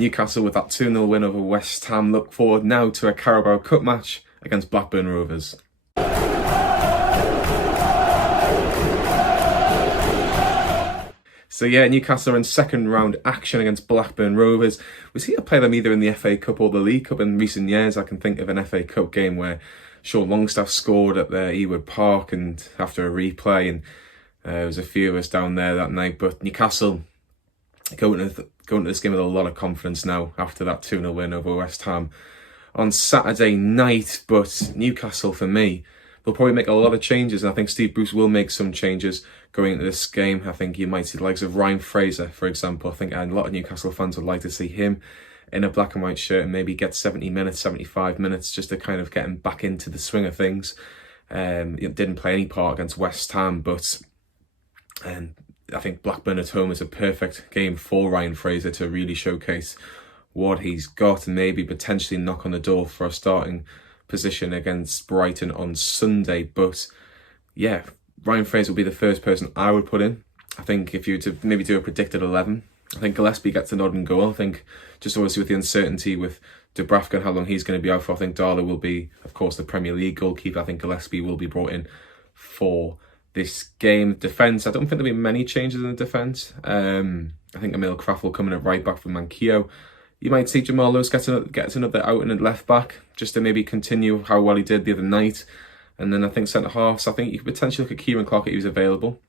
Newcastle with that 2-0 win over West Ham look forward now to a Carabao Cup match against Blackburn Rovers. So yeah, Newcastle are in second round action against Blackburn Rovers. We see to play them either in the FA Cup or the League Cup in recent years. I can think of an FA Cup game where Sean Longstaff scored at the Ewood Park and after a replay, and there was a few of us down there that night. But Newcastle going to this game with a lot of confidence now after that 2-0 win over West Ham on Saturday night. But Newcastle, for me, they'll probably make a lot of changes, and I think Steve Bruce will make some changes going into this game. I think you might see the likes of Ryan Fraser, for example. I think a lot of Newcastle fans would like to see him in a black and white shirt and maybe get 70 minutes, 75 minutes, just to kind of get him back into the swing of things. Didn't play any part against West Ham, but I think Blackburn at home is a perfect game for Ryan Fraser to really showcase what he's got and maybe potentially knock on the door for a starting position against Brighton on Sunday. But yeah, Ryan Fraser will be the first person I would put in. I think if you were to maybe do a predicted 11, I think Gillespie gets the nod and goal. I think just obviously with the uncertainty with Dubravka and how long he's going to be out for, I think Darla will be, of course, the Premier League goalkeeper. I think Gillespie will be brought in for this game. Defence, I don't think there'll be many changes in the defence. I think Emil Kraft will come in at right back for Manquillo. You might see Jamal Lewis get another out and at left back just to maybe continue how well he did the other night. And then I think centre-halves, I think you could potentially look at Kieran Clark if he was available.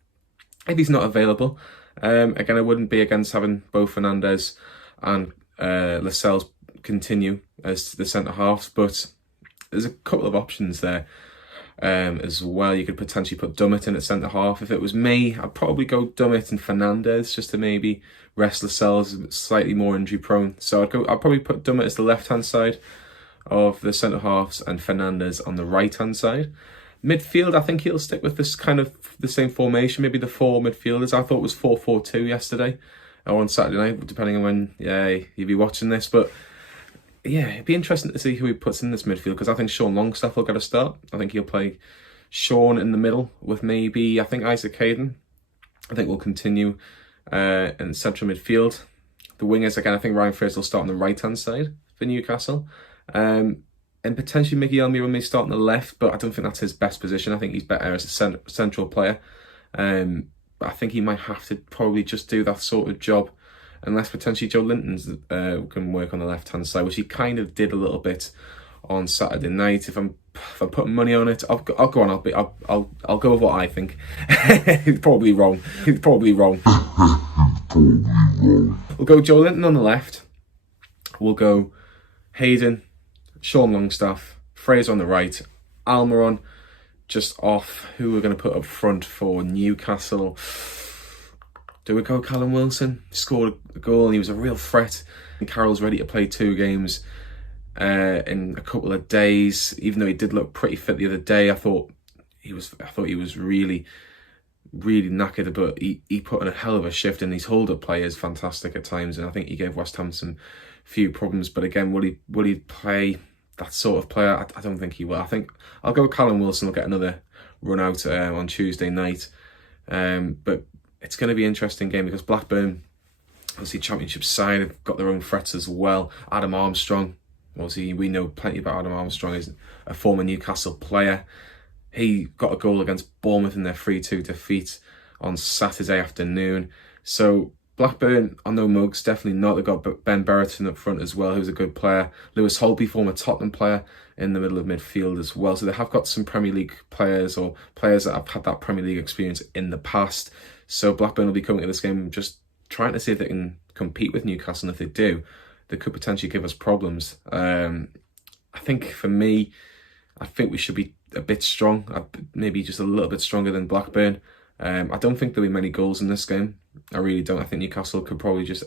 If he's not available, again, I wouldn't be against having both Fernandez and Lascelles continue as the centre-halves, but there's a couple of options there as well. You could potentially put Dummett in at centre-half. If it was me, I'd probably go Dummett and Fernandez just to maybe rest Lascelles, slightly more injury-prone. So I'd probably put Dummett as the left-hand side of the centre-halves and Fernandez on the right-hand side. Midfield, I think he'll stick with this kind of the same formation, maybe the four midfielders. I thought it was 4-4-2 yesterday or on Saturday night, depending on when you'll be watching this. But yeah, it'd be interesting to see who he puts in this midfield, because I think Sean Longstaff will get a start. I think he'll play Sean in the middle with maybe, I think Isaac Hayden. I think we'll continue in central midfield. The wingers, again, I think Ryan Fraser will start on the right-hand side for Newcastle. And potentially Mickey Elmira may start on the left, but I don't think that's his best position. I think he's better as a central player. But I think he might have to probably just do that sort of job, unless potentially Joe Linton's can work on the left-hand side, which he kind of did a little bit on Saturday night. If I'm putting money on it, I'll go on. I'll go with what I think. He's probably wrong. We'll go Joe Linton on the left. We'll go Hayden, Sean Longstaff, Fraser on the right, Almiron just off. Who we're going to put up front for Newcastle? Do we go Callum Wilson? He scored a goal and he was a real threat. And Carroll's ready to play 2 games in a couple of days. Even though he did look pretty fit the other day, I thought he was really knackered, but he put in a hell of a shift, and his hold-up play is fantastic at times, and I think he gave West Ham some few problems. But again, will he play that sort of player? I don't think he will. I think I'll go with Callum Wilson. Will get another run out on Tuesday night. But it's going to be an interesting game because Blackburn, obviously Championship side, have got their own threats as well. Adam Armstrong, obviously we know plenty about Adam Armstrong. He's a former Newcastle player. He got a goal against Bournemouth in their 3-2 defeat on Saturday afternoon. So Blackburn are no mugs, definitely not. They've got Ben Berreton up front as well, who's a good player. Lewis Holby, former Tottenham player, in the middle of midfield as well. So they have got some Premier League players, or players that have had that Premier League experience in the past. So Blackburn will be coming to this game just trying to see if they can compete with Newcastle. And if they do, they could potentially give us problems. I think for me, I think we should be a bit strong, maybe just a little bit stronger than Blackburn. I don't think there'll be many goals in this game. I really don't. I think Newcastle could probably just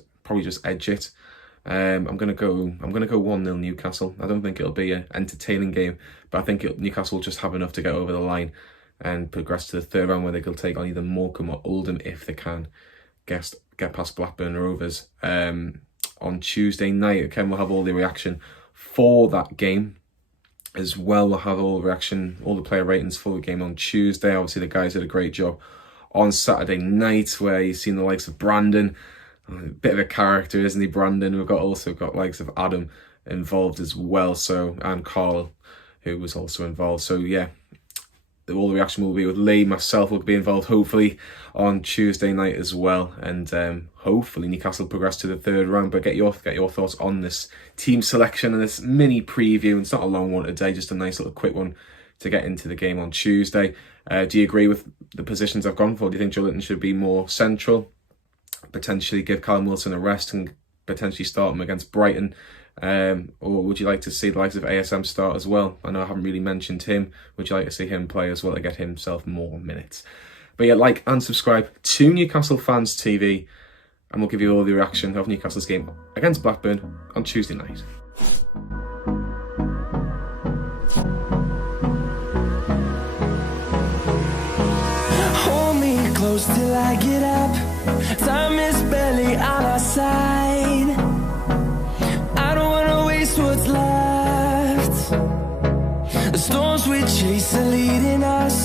edge it. I'm gonna go 1-0 Newcastle. I don't think it'll be an entertaining game, but I think Newcastle will just have enough to get over the line and progress to the third round, where they can take on either Morecambe or Oldham if they can get past Blackburn Rovers. On Tuesday night, again, we'll have all the reaction for that game as well. We'll have all the player ratings for the game on Tuesday. Obviously, the guys did a great job on Saturday night, where you've seen the likes of Brandon, A bit of a character, isn't he, Brandon? We've also got likes of Adam involved as well, so, and Carl, who was also involved. So yeah, all the reaction will be with Lee. Myself will be involved hopefully on Tuesday night as well, and hopefully Newcastle progress to the third round. But get your thoughts on this team selection and this mini preview. It's not a long one today, just a nice little quick one to get into the game on Tuesday. Do you agree with the positions I've gone for? Do you think Joelinton should be more central, potentially give Callum Wilson a rest and potentially start him against Brighton? Or would you like to see the likes of ASM start as well? I know I haven't really mentioned him. Would you like to see him play as well to get himself more minutes? But yeah, like and subscribe to Newcastle Fans TV, and we'll give you all the reaction of Newcastle's game against Blackburn on Tuesday night. Hold me close till I get up. Time is barely on our side. I don't wanna waste what's left. The storms we chase are leading us.